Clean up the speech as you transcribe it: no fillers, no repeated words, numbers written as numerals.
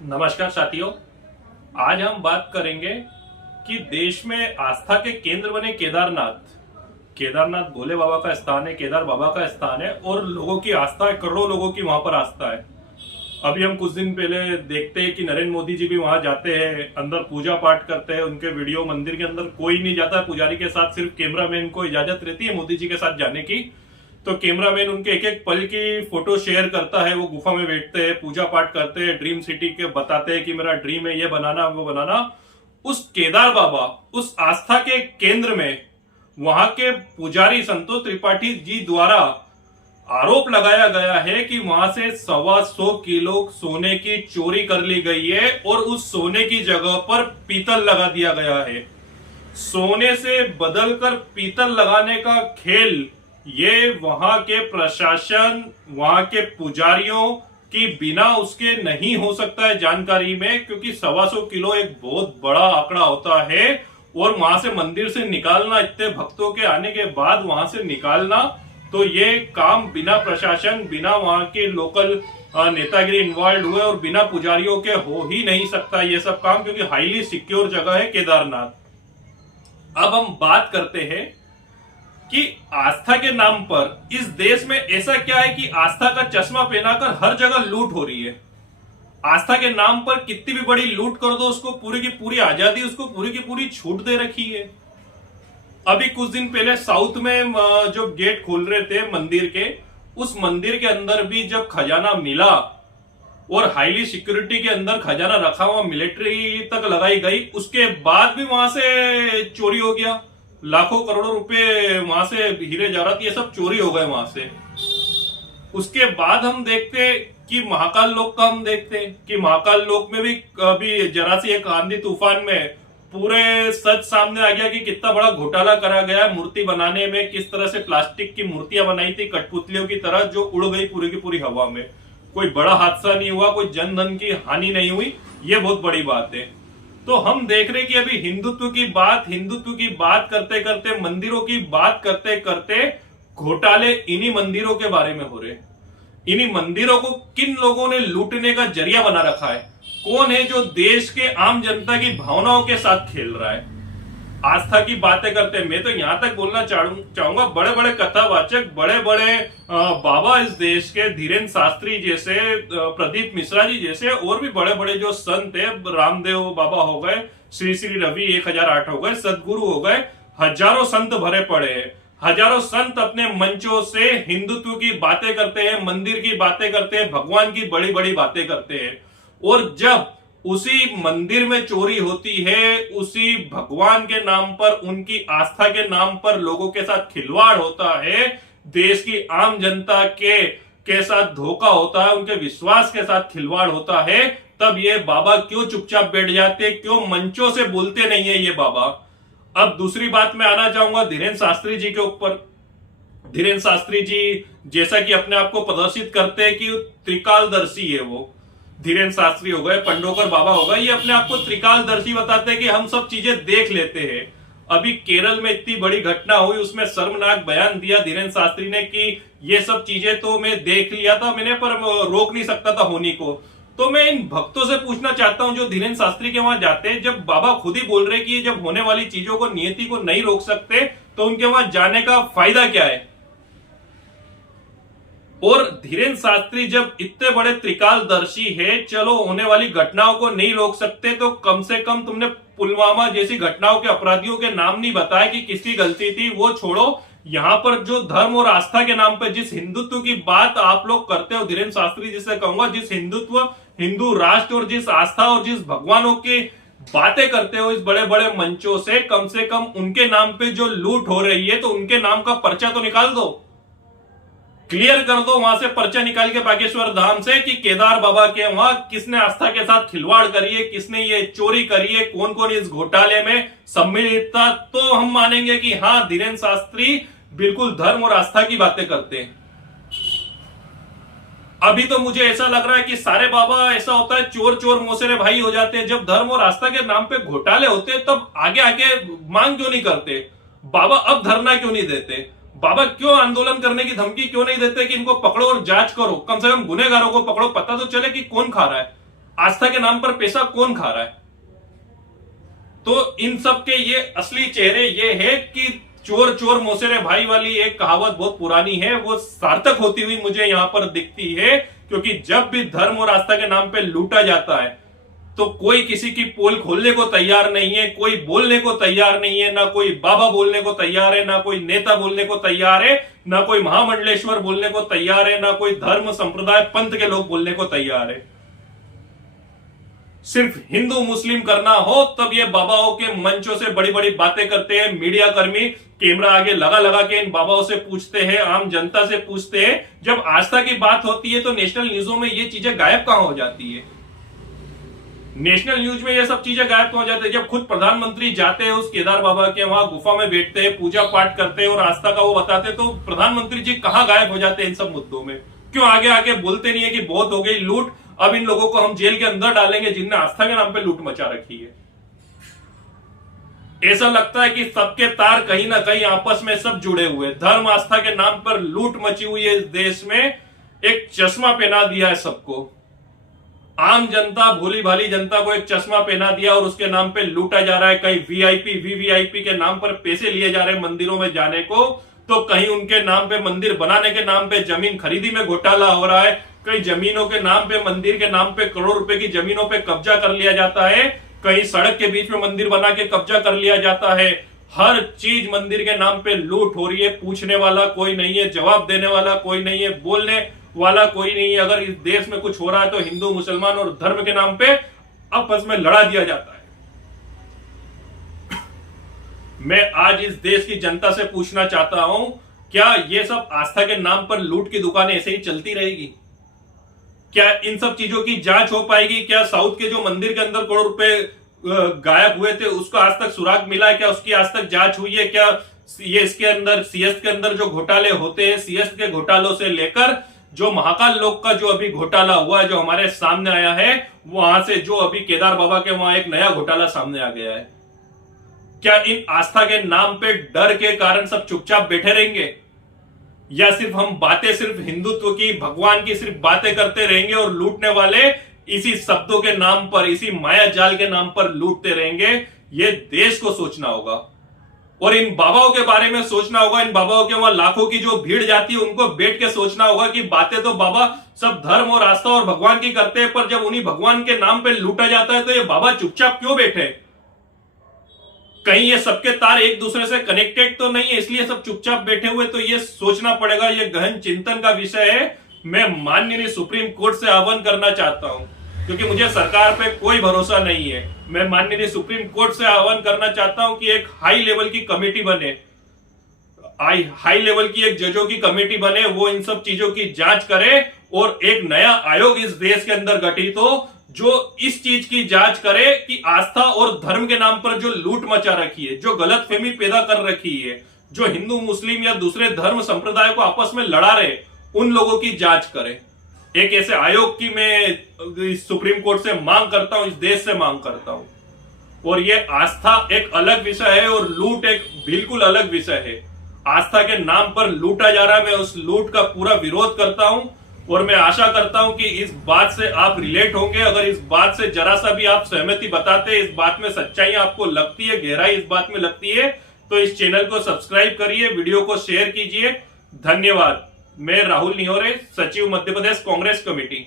नमस्कार साथियों। आज हम बात करेंगे कि देश में आस्था के केंद्र बने केदारनाथ। केदारनाथ भोले बाबा का स्थान है, केदार बाबा का स्थान है और लोगों की आस्था है, करोड़ों लोगों की वहां पर आस्था है। अभी हम कुछ दिन पहले देखते हैं कि नरेंद्र मोदी जी भी वहां जाते हैं, अंदर पूजा पाठ करते हैं। उनके वीडियो, मंदिर के अंदर कोई नहीं जाता पुजारी के साथ, सिर्फ कैमरामैन को इजाजत रहती है मोदी जी के साथ जाने की। तो कैमरामैन उनके एक एक पल की फोटो शेयर करता है। वो गुफा में बैठते हैं, पूजा पाठ करते हैं, ड्रीम सिटी के बताते हैं कि मेरा ड्रीम है ये बनाना वो बनाना। उस केदार बाबा, उस आस्था के केंद्र में वहां के पुजारी संतोष त्रिपाठी जी द्वारा आरोप लगाया गया है कि वहां से 125 किलो सोने की चोरी कर ली गई है और उस सोने की जगह पर पीतल लगा दिया गया है। सोने से बदलकर पीतल लगाने का खेल ये वहां के प्रशासन, वहां के पुजारियों की बिना उसके नहीं हो सकता है जानकारी में, क्योंकि 125 किलो एक बहुत बड़ा आंकड़ा होता है। और वहां से मंदिर से निकालना, इतने भक्तों के आने के बाद वहां से निकालना, तो ये काम बिना प्रशासन, बिना वहां के लोकल नेतागिरी इन्वॉल्व हुए और बिना पुजारियों के हो ही नहीं सकता ये सब काम, क्योंकि हाईली सिक्योर जगह है केदारनाथ। अब हम बात करते हैं कि आस्था के नाम पर इस देश में ऐसा क्या है कि आस्था का चश्मा पहनाकर हर जगह लूट हो रही है। आस्था के नाम पर कितनी भी बड़ी लूट कर दो, उसको पूरी की पूरी आजादी, उसको पूरी की पूरी छूट दे रखी है। अभी कुछ दिन पहले साउथ में जो गेट खोल रहे थे मंदिर के, उस मंदिर के अंदर भी जब खजाना मिला और हाईली सिक्योरिटी के अंदर खजाना रखा हुआ, मिलिट्री तक लगाई गई, उसके बाद भी वहां से चोरी हो गया। लाखों करोड़ों रुपए वहां से हीरे जवाहरात ये सब चोरी हो गए वहां से। उसके बाद हम देखते कि महाकाल लोक का हम देखते कि महाकाल लोक में भी अभी जरा सी एक आंधी तूफान में पूरे सच सामने आ गया कि कितना बड़ा घोटाला करा गया मूर्ति बनाने में। किस तरह से प्लास्टिक की मूर्तियां बनाई थी कठपुतलियों की तरह, जो उड़ गई पूरी की पूरी हवा में। कोई बड़ा हादसा नहीं हुआ, कोई जन धन की हानि नहीं हुई, ये बहुत बड़ी बात है। तो हम देख रहे कि अभी हिंदुत्व की बात करते करते, मंदिरों की बात करते करते घोटाले इन्हीं मंदिरों के बारे में हो रहे। इन्हीं मंदिरों को किन लोगों ने लूटने का जरिया बना रखा है? कौन है जो देश के आम जनता की भावनाओं के साथ खेल रहा है? आस्था की बातें करते, मैं तो यहां तक बोलना चाहूंगा, बड़े बड़े कथावाचक, बड़े बड़े बाबा इस देश के, धीरेन्द्र शास्त्री जैसे, प्रदीप मिश्रा जी जैसे, और भी बड़े बड़े जो संत है, रामदेव बाबा हो गए, श्री श्री रवि 1008 हो गए, सदगुरु हो गए, हजारों संत भरे पड़े हैं। हजारों संत अपने मंचों से हिंदुत्व की बातें करते हैं, मंदिर की बातें करते हैं, भगवान की बड़ी बड़ी बातें करते हैं। और जब उसी मंदिर में चोरी होती है, उसी भगवान के नाम पर, उनकी आस्था के नाम पर लोगों के साथ खिलवाड़ होता है, देश की आम जनता के साथ धोखा होता है, उनके विश्वास के साथ खिलवाड़ होता है, तब ये बाबा क्यों चुपचाप बैठ जाते, क्यों मंचों से बोलते नहीं है ये बाबा? अब दूसरी बात मैं आना चाहूंगा धीरेन्द्र शास्त्री जी के ऊपर। धीरेन्द्र शास्त्री जी जैसा कि अपने आप को प्रदर्शित करते हैं कि त्रिकालदर्शी है, वो धीरेन्द्र शास्त्री हो गए, पंडोकर बाबा हो गए, ये अपने आप को त्रिकालदर्शी बताते हैं कि हम सब चीजें देख लेते हैं। अभी केरल में इतनी बड़ी घटना हुई, उसमें शर्मनाक बयान दिया धीरेन्द्र शास्त्री ने कि ये सब चीजें तो मैं देख लिया था मैंने, पर रोक नहीं सकता था होने को। तो मैं इन भक्तों से पूछना चाहता हूं जो धीरेन्द्र शास्त्री के वहां जाते हैं, जब बाबा खुद ही बोल रहे कि ये जब होने वाली चीजों को, नियति को नहीं रोक सकते, तो उनके वहां जाने का फायदा क्या है? और धीरेन्द्र शास्त्री जब इतने बड़े त्रिकालदर्शी है, चलो होने वाली घटनाओं को नहीं रोक सकते, तो कम से कम तुमने पुलवामा जैसी घटनाओं के अपराधियों के नाम नहीं बताया कि किसकी गलती थी। वो छोड़ो, यहाँ पर जो धर्म और आस्था के नाम पर जिस हिंदुत्व की बात आप लोग करते हो, धीरेन्द्र शास्त्री जिसे कहूंगा, जिस हिंदुत्व, हिंदू राष्ट्र और जिस आस्था और जिस भगवानों की बातें करते हो इस बड़े बड़े मंचों से कम उनके नाम पे जो लूट हो रही है, तो उनके नाम का पर्चा तो निकाल दो, क्लियर कर दो वहां से पर्चा निकाल के बागेश्वर धाम से कि केदार बाबा के वहां किसने आस्था के साथ खिलवाड़ करी है, किसने ये चोरी करी है, कौन कौन इस घोटाले में सम्मिलित था। तो हम मानेंगे कि हाँ, धीरेन्द्र शास्त्री बिल्कुल धर्म और आस्था की बातें करते हैं। अभी तो मुझे ऐसा लग रहा है कि सारे बाबा ऐसा होता है, चोर चोर मोसेरे भाई हो जाते हैं। जब धर्म और आस्था के नाम पे घोटाले होते हैं, तब आगे आगे मांग क्यों नहीं करते? बाबा अब धरना क्यों नहीं देते? बाबा क्यों आंदोलन करने की धमकी क्यों नहीं देते कि इनको पकड़ो और जांच करो, कम से कम गुनहगारों को पकड़ो, पता तो चले कि कौन खा रहा है। आस्था के नाम पर पैसा कौन खा रहा है? तो इन सब के ये असली चेहरे ये है कि चोर चोर मोसेरे भाई वाली एक कहावत बहुत पुरानी है, वो सार्थक होती हुई मुझे यहां पर दिखती है। क्योंकि जब भी धर्म और आस्था के नाम पे लूटा जाता है तो कोई किसी की पोल खोलने को तैयार नहीं है, कोई बोलने को तैयार नहीं है, ना कोई बाबा बोलने को तैयार है, ना कोई नेता बोलने को तैयार है, ना कोई महामंडलेश्वर बोलने को तैयार है, ना कोई धर्म संप्रदाय पंथ के लोग बोलने को तैयार है। सिर्फ हिंदू मुस्लिम करना हो तब ये बाबाओं के मंचों से बड़ी बड़ी बातें करते हैं। मीडिया कर्मी कैमरा आगे लगा लगा के इन बाबाओं से पूछते हैं, आम जनता से पूछते हैं। जब आस्था की बात होती है तो नेशनल न्यूज़ों में ये चीजें गायब कहां हो जाती है? नेशनल न्यूज में ये सब चीजें गायब हो जाती है। जब खुद प्रधानमंत्री जाते हैं उस केदार बाबा के वहां गुफा में बैठते हैं, पूजा पाठ करते हैं और आस्था का वो बताते हैं, तो प्रधानमंत्री जी कहां गायब हो जाते हैं इन सब मुद्दों में? क्यों आगे आके बोलते नहीं है कि बहुत हो गई लूट, अब इन लोगों को हम जेल के अंदर डालेंगे जिनने आस्था के नाम पे लूट मचा रखी है? ऐसा लगता है कि सबके तार कहीं ना कहीं आपस में सब जुड़े हुए। धर्म आस्था के नाम पर लूट मची हुई है इस देश में, एक चश्मा पहना दिया है सबको। आम जनता, भोली भाली जनता को एक चश्मा पहना दिया और उसके नाम पे लूटा जा रहा है। कहीं वीआईपी वीवीआईपी के नाम पर पैसे लिए जा रहे हैं मंदिरों में जाने को, तो कहीं उनके नाम पे मंदिर बनाने के नाम पे जमीन खरीदी में घोटाला हो रहा है, कहीं जमीनों के नाम पे, मंदिर के नाम पे करोड़ रुपए की जमीनों पे कब्जा कर लिया जाता है, कहीं सड़क के बीच में मंदिर बना के कब्जा कर लिया जाता है। हर चीज मंदिर के नाम पे लूट हो रही है। पूछने वाला कोई नहीं है, जवाब देने वाला कोई नहीं है, बोलने वाला कोई नहीं है। अगर इस देश में कुछ हो रहा है तो हिंदू मुसलमान और धर्म के नाम पे आपस में लड़ा दिया जाता है। मैं आज इस देश की जनता से पूछना चाहता हूं, क्या ये सब आस्था के नाम पर लूट की दुकानें ऐसे ही चलती रहेगी? क्या इन सब चीजों की जांच हो पाएगी? क्या साउथ के जो मंदिर के अंदर करोड़ रुपए गायब हुए थे उसका आज तक सुराग मिला है? क्या उसकी आज तक जांच हुई है? क्या ये इसके अंदर सीएस के अंदर जो घोटाले होते हैं, सीएस के घोटालों से लेकर जो महाकाल लोक का जो अभी घोटाला हुआ है जो हमारे सामने आया है, वहां से जो अभी केदार बाबा के वहां एक नया घोटाला सामने आ गया है, क्या इन आस्था के नाम पे डर के कारण सब चुपचाप बैठे रहेंगे? या सिर्फ हम बातें, सिर्फ हिंदुत्व की, भगवान की सिर्फ बातें करते रहेंगे और लूटने वाले इसी शब्दों के नाम पर, इसी माया जाल के नाम पर लूटते रहेंगे? ये देश को सोचना होगा और इन बाबाओं के बारे में सोचना होगा। इन बाबाओं के वहां लाखों की जो भीड़ जाती है उनको बैठ के सोचना होगा कि बातें तो बाबा सब धर्म और आस्था और भगवान की करते हैं, पर जब उन्हीं भगवान के नाम पे लूटा जाता है तो ये बाबा चुपचाप क्यों बैठे? कहीं ये सबके तार एक दूसरे से कनेक्टेड तो नहीं है इसलिए सब चुपचाप बैठे हुए? तो ये सोचना पड़ेगा, ये गहन चिंतन का विषय है। मैं माननीय सुप्रीम कोर्ट से आह्वान करना चाहता हूं, क्योंकि मुझे सरकार पे कोई भरोसा नहीं है। मैं माननीय सुप्रीम कोर्ट से आह्वान करना चाहता हूं कि एक हाई लेवल की कमेटी बने, हाई लेवल की एक जजों की कमेटी बने, वो इन सब चीजों की जांच करे और एक नया आयोग इस देश के अंदर गठित हो जो इस चीज की जांच करे कि आस्था और धर्म के नाम पर जो लूट मचा रखी है, जो गलतफहमी पैदा कर रखी है, जो हिंदू मुस्लिम या दूसरे धर्म संप्रदाय को आपस में लड़ा रहे, उन लोगों की जांच करे। एक ऐसे आयोग की मैं सुप्रीम कोर्ट से मांग करता हूं, इस देश से मांग करता हूं। और ये आस्था एक अलग विषय है और लूट एक बिल्कुल अलग विषय है। आस्था के नाम पर लूटा जा रहा है, मैं उस लूट का पूरा विरोध करता हूं और मैं आशा करता हूं कि इस बात से आप रिलेट होंगे। अगर इस बात से जरा सा भी आप सहमति बताते हैं, इस बात में सच्चाई आपको लगती है, गहराई इस बात में लगती है, तो इस चैनल को सब्सक्राइब करिए, वीडियो को शेयर कीजिए। धन्यवाद। मैं राहुल निहोरे, सचिव मध्य प्रदेश कांग्रेस कमेटी।